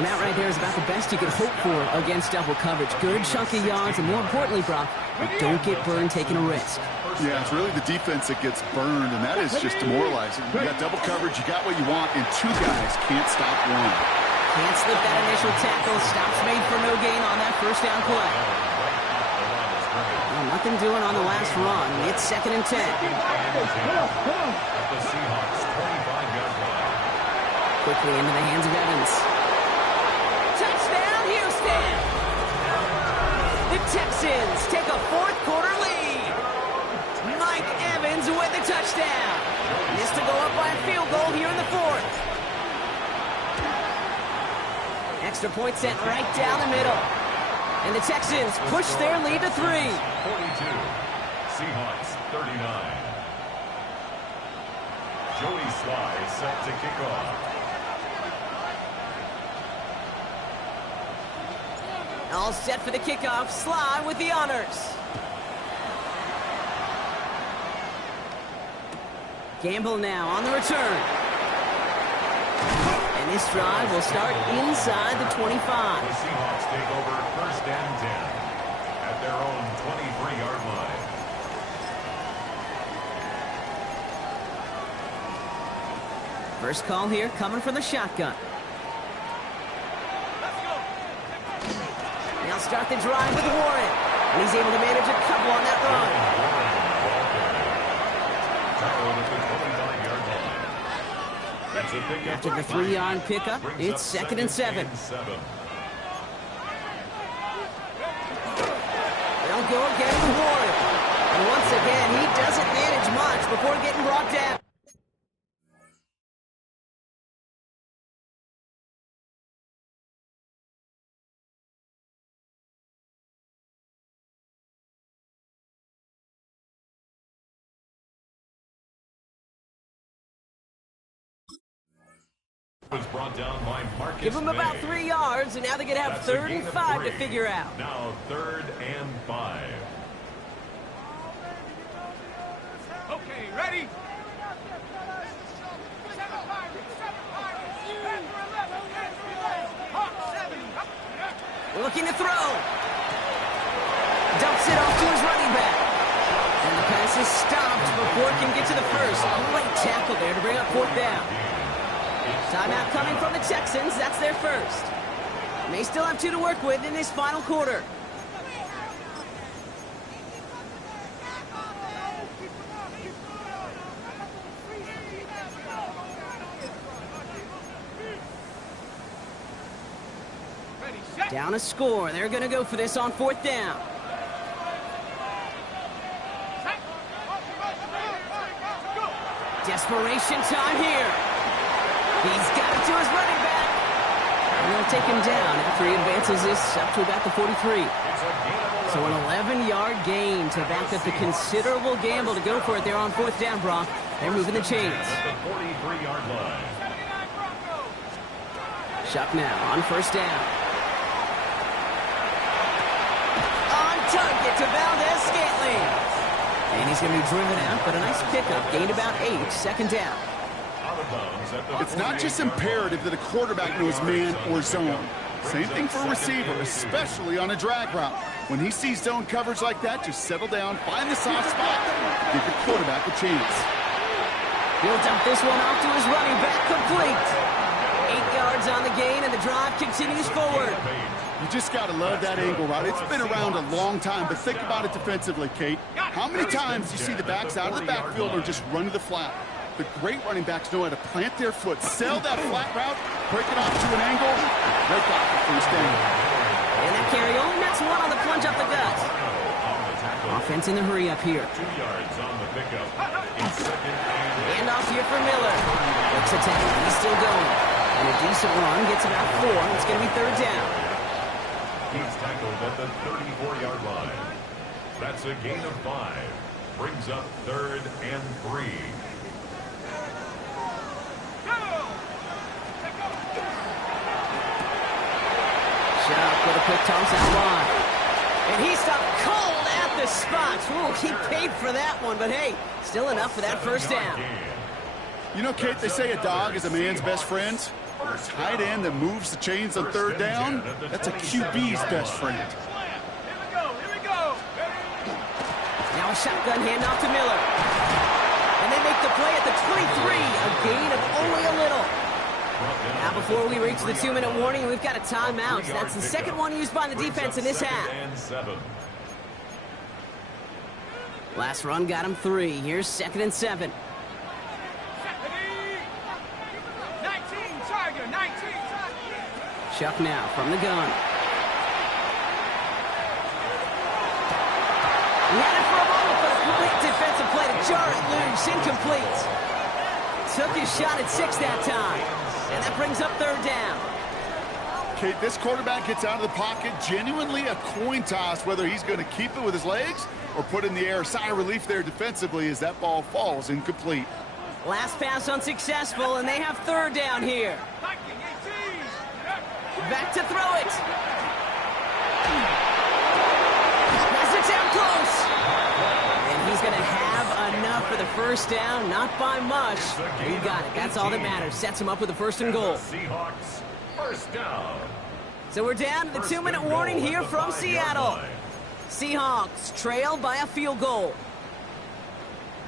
And that right there is about the best you can hope for against double coverage. Good chunky yards, and more importantly, Brock, you don't get burned taking a risk. Yeah, it's really the defense that gets burned, and that is just demoralizing. You got double coverage, you got what you want, and 2 guys can't stop one. Can't slip that initial tackle. Stops made for no gain on that 1st down play. Well, nothing doing on the last run. It's 2nd and 10. At the Seahawks 25-yard line. Quickly into the hands of Evans. Touchdown, Houston! The Texans take a 4th quarter lead. Mike Evans with the touchdown. This to go up by a field goal here in the 4th. Extra point sent right down the middle. And the Texans push their lead to 3. 42. Seahawks 39. Joey Sly set to kick off. All set for the kickoff. Sly with the honors. Gamble now on the return. And this drive will start inside the 25. The Seahawks take over 1st and 10 at their own 23-yard line. First call here coming from the shotgun. They'll start the drive with Warren. And he's able to manage a couple on that run. After the 3-yard pickup, it's 2nd and 7. They'll go again with Warren. And once again, he doesn't manage much before getting brought down. Was brought down by Marcus Give them about May. 3 yards, and now they're going to have That's a 3rd gain and of 5 to 3. figure out. Now 3rd and 5. Okay, ready? Looking to throw. Dumps it off to his running back. And the pass is stopped before it can get to the first. Great tackle there to bring up 4th down. Timeout coming from the Texans. That's their first. May still have 2 to work with in this final quarter. Down a score. They're going to go for this on 4th down. Desperation time here. He's got it to his running back. And they'll take him down after he advances this up to about the 43. So an 11-yard gain to back up the considerable gamble to go for it there on 4th down, Brock. They're moving the chains. At the 43-yard line. Shuck now on 1st down. On target to Valdez-Scantling. And he's going to be driven out, but a nice pickup. Gained about 8, 2nd down. It's not just imperative that a quarterback knows man or zone. Same thing for a receiver, especially on a drag route. When he sees zone coverage like that, just settle down, find the soft spot, give your quarterback a chance. He'll dump this one off to his running back, complete. 8 yards on the gain, and the drive continues forward. You just got to love that angle route. It's been around a long time, but think about it defensively, Kate. How many times do you see the backs out of the backfield or just run to the flat? The great running backs know how to plant their foot, sell that flat route, break it off to an angle, break off the first down. And that carry only nets 1 on the plunge up the gut. Offense in the hurry up here. 2 yards on the pickup. It's 2nd and And off here for Miller. Looks attack. He's still going. And a decent run gets about 4. It's going to be 3rd down. he's tackled at the 34-yard line. That's a gain of 5. Brings up 3rd and 3. With a quick toss out wide. And he stopped cold at the spot. Ooh, he paid for that one, but hey, still enough for that 1st down. You know, Kate, they say a dog is a man's best friend. A tight end that moves the chains on 3rd down, that's a QB's best friend. Here we go. Now a shotgun handoff to Miller. And they make the play at the 23, a gain of only a little. Now before we reach the 2-minute warning, we've got a timeout. That's the 2nd one used by the defense in this half. Last run got him 3. Here's 2nd and 7. 19, Tiger, 19. Chuck now from the gun. He had it for a moment, but a great defensive play to jar it loose. Incomplete. Took his shot at 6 that time. And that brings up 3rd down. Kate, this quarterback gets out of the pocket, genuinely a coin toss whether he's going to keep it with his legs or put in the air. Sigh of relief there defensively as that ball falls incomplete. Last pass unsuccessful, and they have third down here. Back to throw it. Pass it down close. And he's going to have enough for the first down, not by much. He got it. That's all that matters. Sets him up with a 1st and goal. Seahawks, first down. So we're down to the 2-minute warning here from Seattle. Seahawks trail by a field goal.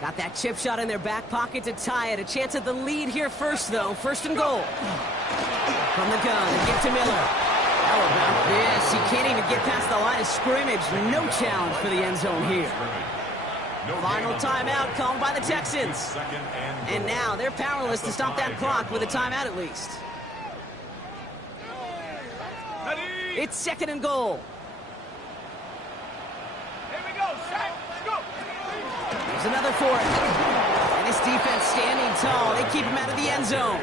Got that chip shot in their back pocket to tie it. A chance at the lead here first, though. 1st and goal. From the gun, they give to Miller. How about this? He can't even get past the line of scrimmage. No challenge for the end zone here. Final timeout called by the Texans. And now they're powerless to stop that clock with a timeout at least. It's 2nd and goal. Here we go, Shaq. Let's go. There's another for it. And this defense standing tall. They keep him out of the end zone.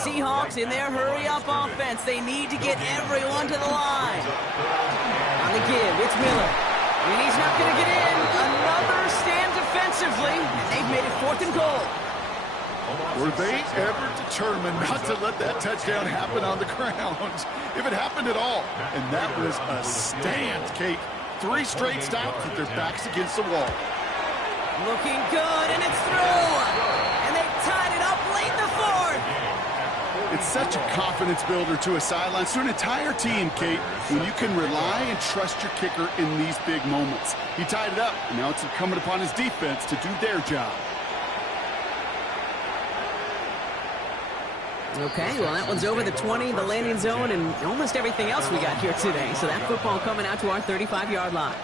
Seahawks in their hurry-up offense. They need to get everyone to the line. On the give, it's Miller. And he's not going to get in. Another stand defensively. And they've made it 4th and goal. Were they ever determined not to let that touchdown happen on the ground? If it happened at all. And that was a stand, Kate. 3 straight stops with their backs against the wall. Looking good, and it's through. And they tied it up late in the 4th. It's such a confidence builder to a sideline, to an entire team, Kate, when you can rely and trust your kicker in these big moments. He tied it up, and now it's incumbent upon his defense to do their job. Okay, well, that one's over the 20, the landing zone, and almost everything else we got here today. So that football coming out to our 35-yard line.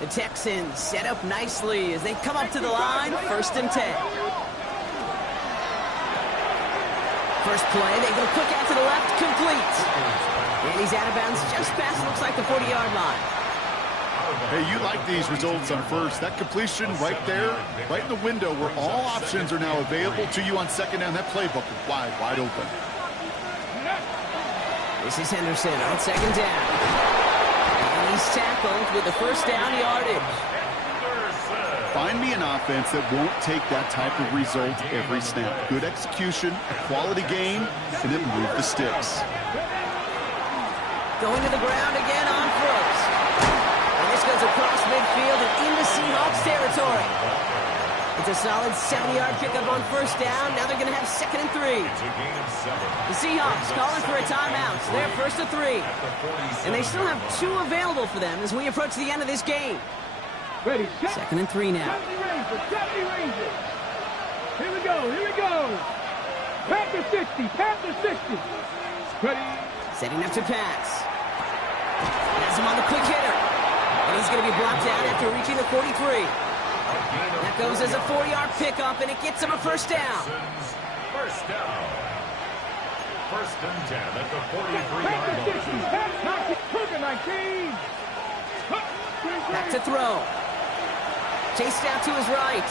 The Texans set up nicely as they come up to the line, 1st and 10. First play, they go quick out to the left, complete. And he's out of bounds just past, looks like the 40-yard line. Hey, you like these results on first. That completion right there, right in the window where all options are now available to you on 2nd down. That playbook is wide open. This is Henderson on 2nd down. And he's tackled with the 1st down yardage. Find me an offense that won't take that type of result every snap. Good execution, a quality game, and then move the sticks. Going to the ground again on first. And this goes across midfield and into Seahawks territory. It's a solid 70-yard pickup on 1st down. Now they're going to have 2nd and 3. The Seahawks calling for a timeout. They're 1st and 3. And they still have 2 available for them as we approach the end of this game. Ready, 2nd and 3 now. 70 Rangers. Here we go. Panther 60. Ready. Setting up to pass. Has him on the quick hitter. And he's going to be blocked out after reaching the 43. That goes as a 4-yard pickup, and it gets him a 1st down. First down. 1st and 10 at the 43-yard line. Back to throw. Chased out to his right.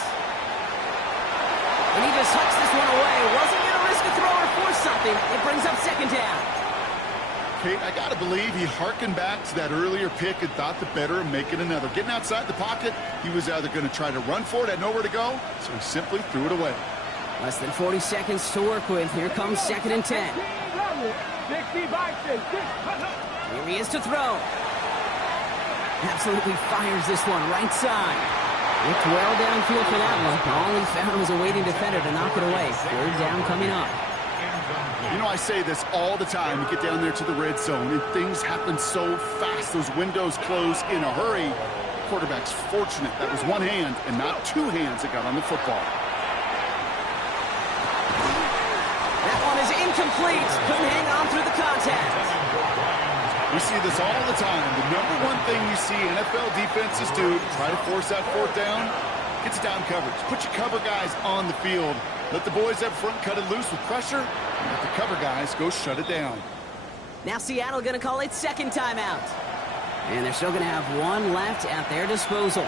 And he just hucks this one away. Wasn't going to risk a throw or force something. It brings up 2nd down. Kate, I got to believe he hearkened back to that earlier pick and thought the better of making another. Getting outside the pocket, he was either going to try to run for it, had nowhere to go, so he simply threw it away. Less than 40 seconds to work with. Here comes 2nd and 10. Here he is to throw. Absolutely fires this one right side. Looked well downfield for that one. All he found was a waiting defender to knock it away. 3rd down coming up. You know, I say this all the time. You get down there to the red zone, and things happen so fast. Those windows close in a hurry. Quarterback's fortunate. That was one hand and not 2 hands that got on the football. That one is incomplete. Couldn't hang on through the contact. We see this all the time. The #1 thing you see NFL defenses do, try to force that 4th down, gets down coverage. Put your cover guys on the field. Let the boys up front cut it loose with pressure, and let the cover guys go shut it down. Now Seattle going to call its 2nd timeout. And they're still going to have 1 left at their disposal.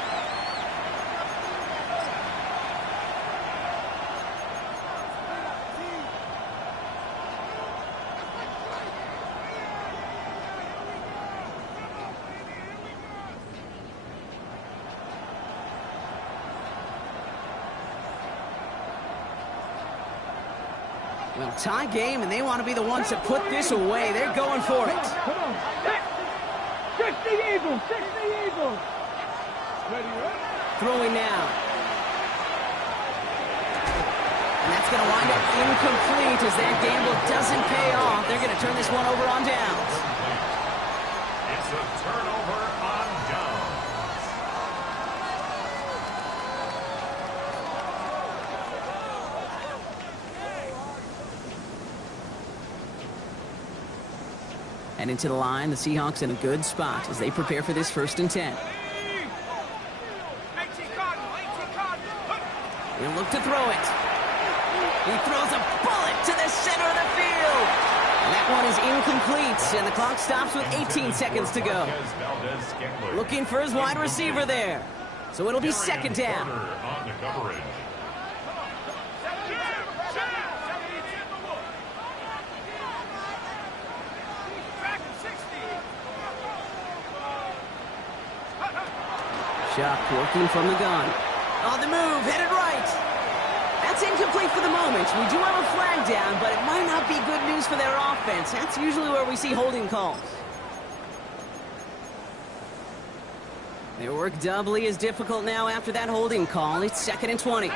Well, tie game, and they want to be the ones to put this away. They're going for it. Come on. 60 Eagles. 60 Eagles. Ready, ready? Throwing now. And that's going to wind up incomplete as that gamble doesn't pay off. They're going to turn this one over on downs. It's a turnover on downs. And into the line, the Seahawks in a good spot as they prepare for this 1st and 10. He'll look to throw it. He throws a bullet to the center of the field. And that one is incomplete, and the clock stops with 18 seconds to go. Looking for his wide receiver there. So it'll be 2nd down. On the coverage. Shock working from the gun. On the move, headed right. That's incomplete for the moment. We do have a flag down, but it might not be good news for their offense. That's usually where we see holding calls. Their work doubly is difficult now after that holding call. It's 2nd and 20.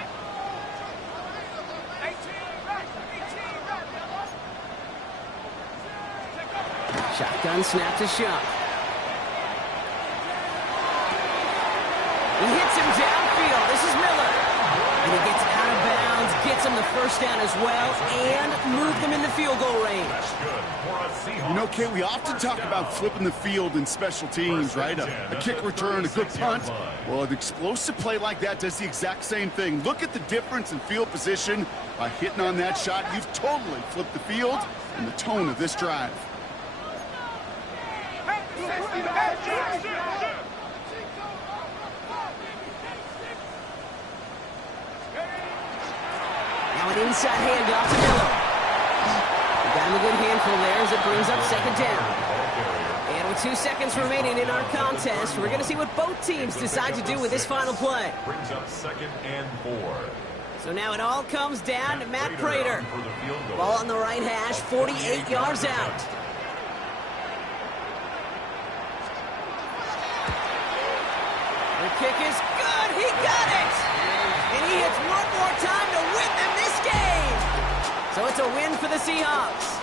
Shotgun snap to Shock. He hits him downfield. This is Miller. And he gets out of bounds, gets him the 1st down as well, and moved them in the field goal range. That's good for a Seahawks. You know, Kate, we often talk about flipping the field in special teams, right? A kick return, a good punt. Well, an explosive play like that does the exact same thing. Look at the difference in field position. By hitting on that shot, you've totally flipped the field and the tone of this drive. Now an inside handoff to Miller. Got him a good handful there as it brings up 2nd down. And with 2 seconds remaining in our contest, we're going to see what both teams decide to do with this final play. Brings up 2nd and 4. So now it all comes down to Matt Prater. Ball on the right hash, 48 yards out. The kick is good. He got it. And he hits one more time to win them this game. So it's a win for the Seahawks.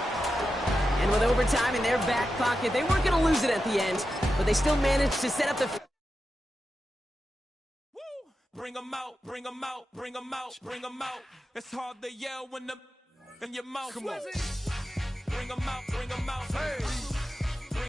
And with overtime in their back pocket, they weren't going to lose it at the end, but they still managed to set up the... Bring 'em out, bring 'em out, bring 'em out, bring 'em out. It's hard to yell when the in your mouth. Come on. Bring 'em out, bring 'em out. Hey.